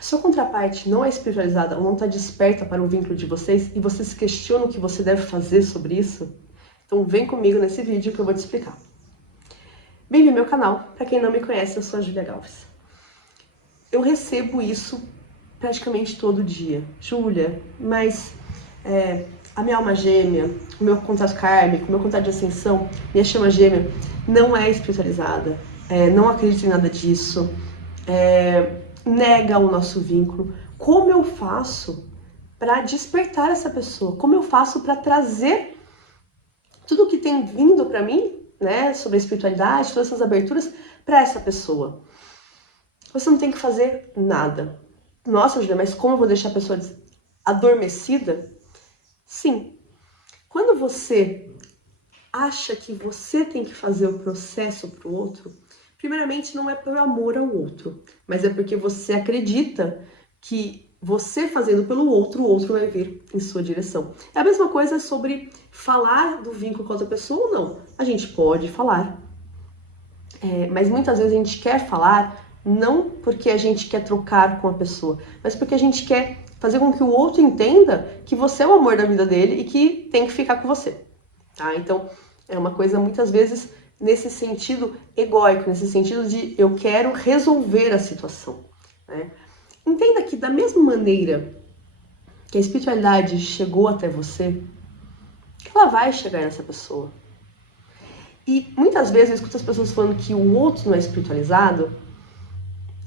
a sua contraparte não é espiritualizada ou não está desperta para o vínculo de vocês e você se questiona o que você deve fazer sobre isso, então vem comigo nesse vídeo que eu vou te explicar. Bem-vindo ao meu canal. Para quem não me conhece, eu sou a Júlia Galves. Eu recebo isso praticamente todo dia. Júlia, mas a minha alma gêmea, o meu contato kármico, o meu contato de ascensão, minha chama gêmea não é espiritualizada, não acredito em nada disso, nega o nosso vínculo. Como eu faço para despertar essa pessoa? Como eu faço para trazer tudo que tem vindo para mim, né, sobre a espiritualidade, todas essas aberturas, para essa pessoa? Você não tem que fazer nada. Nossa, Julia, mas como eu vou deixar a pessoa adormecida? Sim. Quando você acha que você tem que fazer o processo para o outro, primeiramente não é por amor ao outro, mas é porque você acredita que você fazendo pelo outro, o outro vai vir em sua direção. É a mesma coisa sobre falar do vínculo com outra pessoa ou não. A gente pode falar, mas muitas vezes a gente quer falar não porque a gente quer trocar com a pessoa, mas porque a gente quer fazer com que o outro entenda que você é o amor da vida dele e que tem que ficar com você. Tá? Então, é uma coisa muitas vezes nesse sentido egóico, nesse sentido de eu quero resolver a situação. Né? Entenda que da mesma maneira que a espiritualidade chegou até você, ela vai chegar nessa pessoa. E muitas vezes eu escuto as pessoas falando que o outro não é espiritualizado,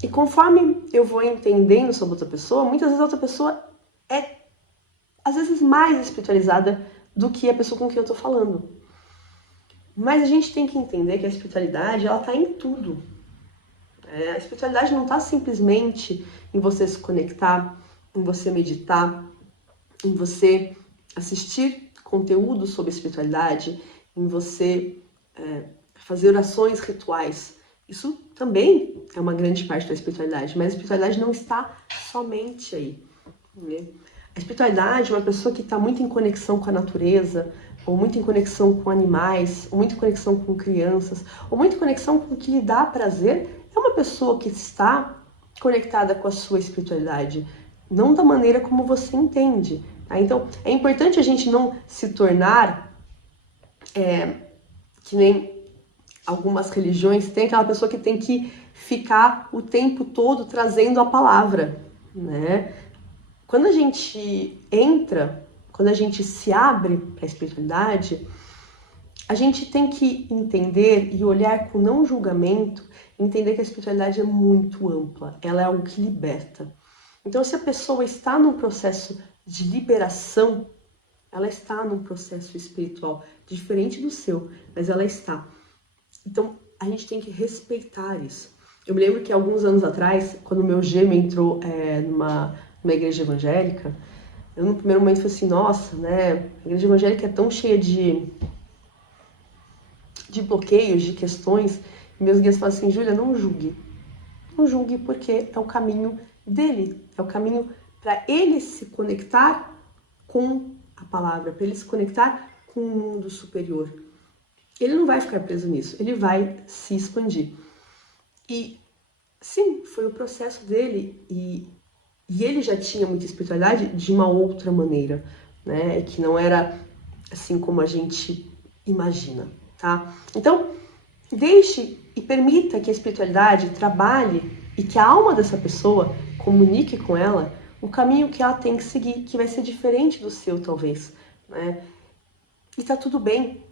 e conforme eu vou entendendo sobre outra pessoa, muitas vezes a outra pessoa é, às vezes, mais espiritualizada do que a pessoa com quem eu tô falando. Mas a gente tem que entender que a espiritualidade, ela tá em tudo. A espiritualidade não tá simplesmente em você se conectar, em você meditar, em você assistir conteúdo sobre espiritualidade, em você fazer orações rituais. Isso também é uma grande parte da espiritualidade, mas a espiritualidade não está somente aí. Né? A espiritualidade é uma pessoa que está muito em conexão com a natureza, ou muito em conexão com animais, ou muito em conexão com crianças, ou muito em conexão com o que lhe dá prazer, é uma pessoa que está conectada com a sua espiritualidade, não da maneira como você entende. Tá? Então, é importante a gente não se tornar que nem algumas religiões tem aquela pessoa que tem que ficar o tempo todo trazendo a palavra, né? Quando a gente entra, quando a gente se abre para a espiritualidade, a gente tem que entender e olhar com não julgamento, entender que a espiritualidade é muito ampla, ela é algo que liberta. Então, se a pessoa está num processo de liberação, ela está num processo espiritual diferente do seu, mas ela está. Então, a gente tem que respeitar isso. Eu me lembro que alguns anos atrás, quando o meu gêmeo entrou numa igreja evangélica, eu no primeiro momento falei assim, nossa, né, a igreja evangélica é tão cheia de bloqueios, de questões. E meus guias falaram assim, Júlia, não julgue. Não julgue porque é o caminho dele, é o caminho para ele se conectar com a palavra, para ele se conectar com o mundo superior. Ele não vai ficar preso nisso, ele vai se expandir. E sim, foi o processo dele e ele já tinha muita espiritualidade de uma outra maneira, né? Que não era assim como a gente imagina, tá? Então, deixe e permita que a espiritualidade trabalhe e que a alma dessa pessoa comunique com ela o caminho que ela tem que seguir, que vai ser diferente do seu, talvez, né? E tá tudo bem.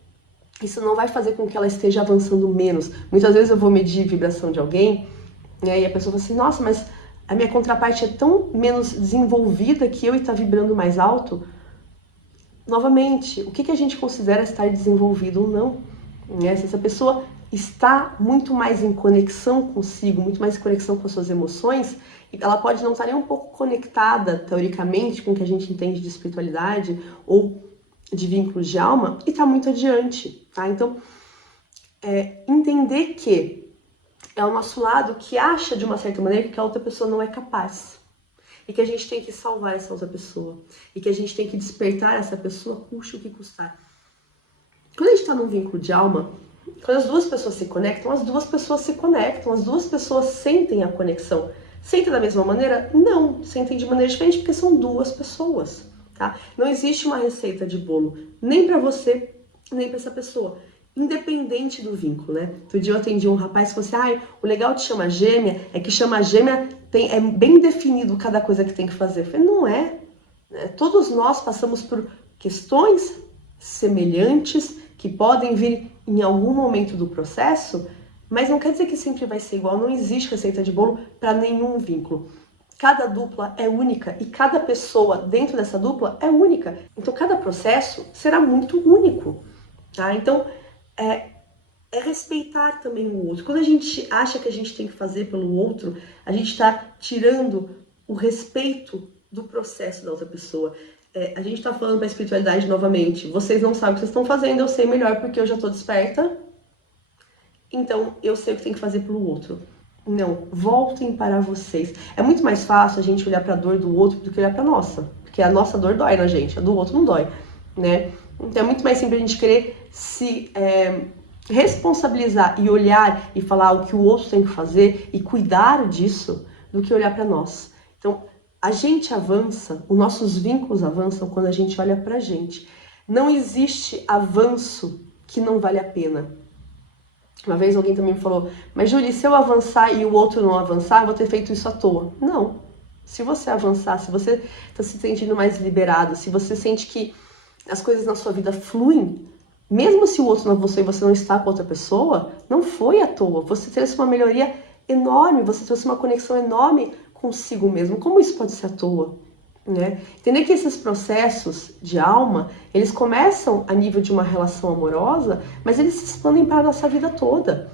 Isso não vai fazer com que ela esteja avançando menos. Muitas vezes eu vou medir vibração de alguém, né, e a pessoa fala assim, nossa, mas a minha contraparte é tão menos desenvolvida que eu e tá vibrando mais alto. Novamente, o que a gente considera estar desenvolvido ou não? Né? Se essa pessoa está muito mais em conexão consigo, muito mais em conexão com as suas emoções, ela pode não estar nem um pouco conectada, teoricamente, com o que a gente entende de espiritualidade ou de vínculos de alma, e está muito adiante, tá? Então, entender que é o nosso lado que acha, de uma certa maneira, que a outra pessoa não é capaz. E que a gente tem que salvar essa outra pessoa. E que a gente tem que despertar essa pessoa, custe o que custar. Quando a gente está num vínculo de alma, quando as duas pessoas se conectam, as duas pessoas se conectam, as duas pessoas sentem a conexão. Senta da mesma maneira? Não, sentem de maneira diferente porque são duas pessoas, tá? Não existe uma receita de bolo, nem para você, nem para essa pessoa, independente do vínculo, né? Outro dia eu atendi um rapaz que falou assim, o legal de chama gêmea é que chama gêmea é bem definido cada coisa que tem que fazer. Eu falei, não é, né? Todos nós passamos por questões semelhantes que podem vir em algum momento do processo, mas não quer dizer que sempre vai ser igual, não existe receita de bolo para nenhum vínculo. Cada dupla é única e cada pessoa dentro dessa dupla é única. Então cada processo será muito único, tá? Então é respeitar também o outro. Quando a gente acha que a gente tem que fazer pelo outro, a gente está tirando o respeito do processo da outra pessoa. A gente está falando para a espiritualidade novamente. Vocês não sabem o que vocês estão fazendo, eu sei melhor porque eu já estou desperta. Então, eu sei o que tem que fazer pelo outro. Não, voltem para vocês. É muito mais fácil a gente olhar para a dor do outro do que olhar para a nossa. Porque a nossa dor dói na gente, a do outro não dói, né? Então, é muito mais simples a gente querer se responsabilizar e olhar e falar o que o outro tem que fazer e cuidar disso do que olhar para nós. Então, a gente avança, os nossos vínculos avançam quando a gente olha pra gente. Não existe avanço que não vale a pena. Uma vez alguém também me falou, mas Julie, se eu avançar e o outro não avançar, eu vou ter feito isso à toa. Não. Se você avançar, se você está se sentindo mais liberado, se você sente que as coisas na sua vida fluem, mesmo se o outro não avançou e você não está com outra pessoa, não foi à toa. Você trouxe uma melhoria enorme, você trouxe uma conexão enorme consigo mesmo. Como isso pode ser à toa? Né? Entender que esses processos de alma, eles começam a nível de uma relação amorosa, mas eles se expandem para a nossa vida toda.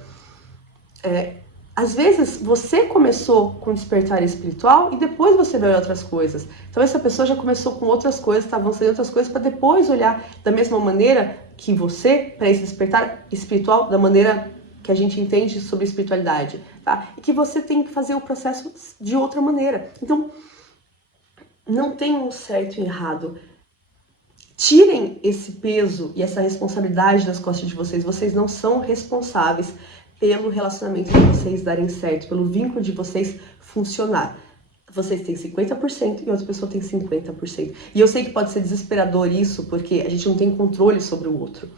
Às vezes, você começou com despertar espiritual e depois você vai olhar outras coisas. Então, essa pessoa já começou com outras coisas, está avançando em outras coisas, para depois olhar da mesma maneira que você, para esse despertar espiritual, da maneira que a gente entende sobre espiritualidade, tá? E que você tem que fazer o processo de outra maneira. Então, não tem um certo e errado. Tirem esse peso e essa responsabilidade das costas de vocês. Vocês não são responsáveis pelo relacionamento de vocês darem certo, pelo vínculo de vocês funcionar. Vocês têm 50% e outra pessoa tem 50%. E eu sei que pode ser desesperador isso, porque a gente não tem controle sobre o outro,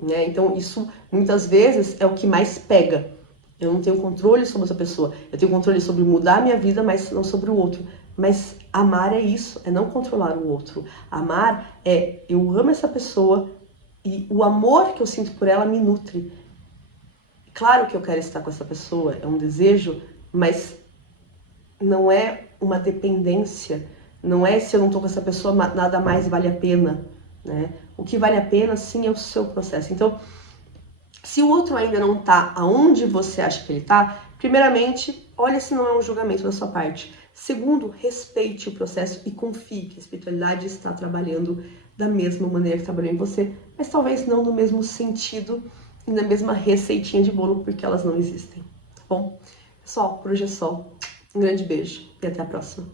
né? Então isso, muitas vezes, é o que mais pega. Eu não tenho controle sobre outra pessoa. Eu tenho controle sobre mudar a minha vida, mas não sobre o outro. Mas amar é isso, é não controlar o outro. Amar é, eu amo essa pessoa e o amor que eu sinto por ela me nutre. Claro que eu quero estar com essa pessoa, é um desejo, mas não é uma dependência. Não é se eu não estou com essa pessoa, nada mais vale a pena, né? O que vale a pena, sim, é o seu processo. Então, se o outro ainda não está aonde você acha que ele está, primeiramente, olha se não é um julgamento da sua parte. Segundo, respeite o processo e confie que a espiritualidade está trabalhando da mesma maneira que trabalhou em você, mas talvez não no mesmo sentido e na mesma receitinha de bolo, porque elas não existem, tá bom? Pessoal, por hoje é só. Um grande beijo e até a próxima.